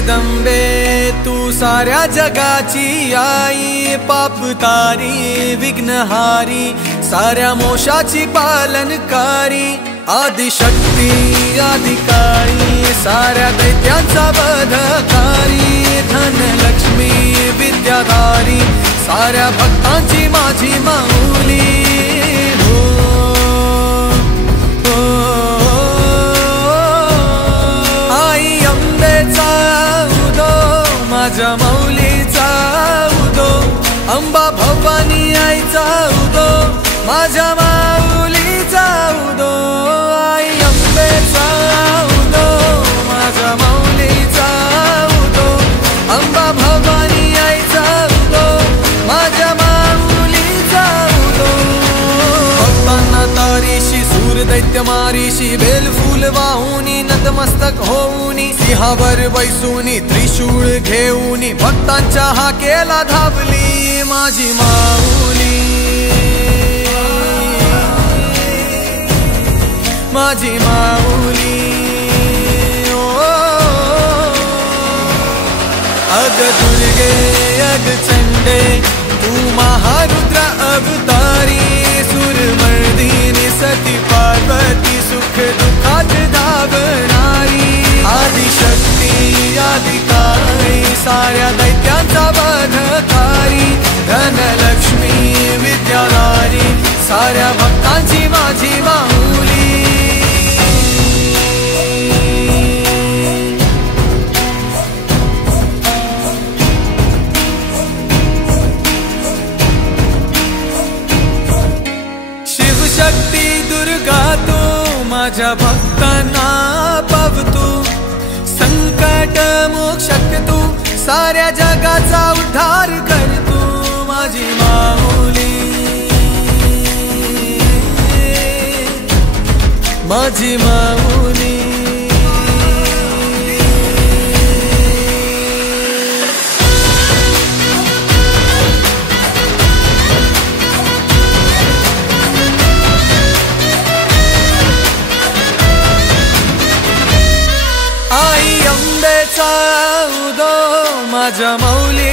जगदंबे तू साऱ्या जगाची आई, पाप तारी विघ्नहारी साऱ्या मोशाची पालनकारी, आदिशक्ती आदिकाळी साऱ्या दैत्यांचा वधकारी, धनलक्ष्मी विद्याधारी साऱ्या भक्तांची माझी माऊली। आई अंबेचा उदो माझ्या माऊलीचा उदो, अंबा भवानी आईचा उदो माझ्या माऊलीचा उदो। आई अंबेचा उदो माझ्या माऊलीचा उदो, अंबा भवानी आईचा उदो माझ्या माऊलीचा उदो। भक्तांना तारीशी सूर दैत्य मारीशी, बेल फूल वाहुनी नतमस्तक होऊनी, सिंहावर बैसूनी त्रिशूळ घेऊनी, भक्तांच्या हाकेला धावली माझी माऊली, माझी माऊली। अग दुर्गे अग चंडे तू महारुद्र अवतारी, सुरमर्दिनी सती पार्वती सुख दुःखात धावणारी, आदिशक्ती आदिकाळी साऱ्या दैत्यांचा वधकारी, धनलक्ष्मी विद्याधारी साऱ्या भक्तांची माझी माऊली। शिवशक्ती दुर्गा तू माझ्या भक्तांना पावतू, संकट मोक्षक तू साऱ्या जगाचा उद्धार कर तू माझी माऊली, माझी माऊली। आई अंबेचा उदो माझ्या माऊली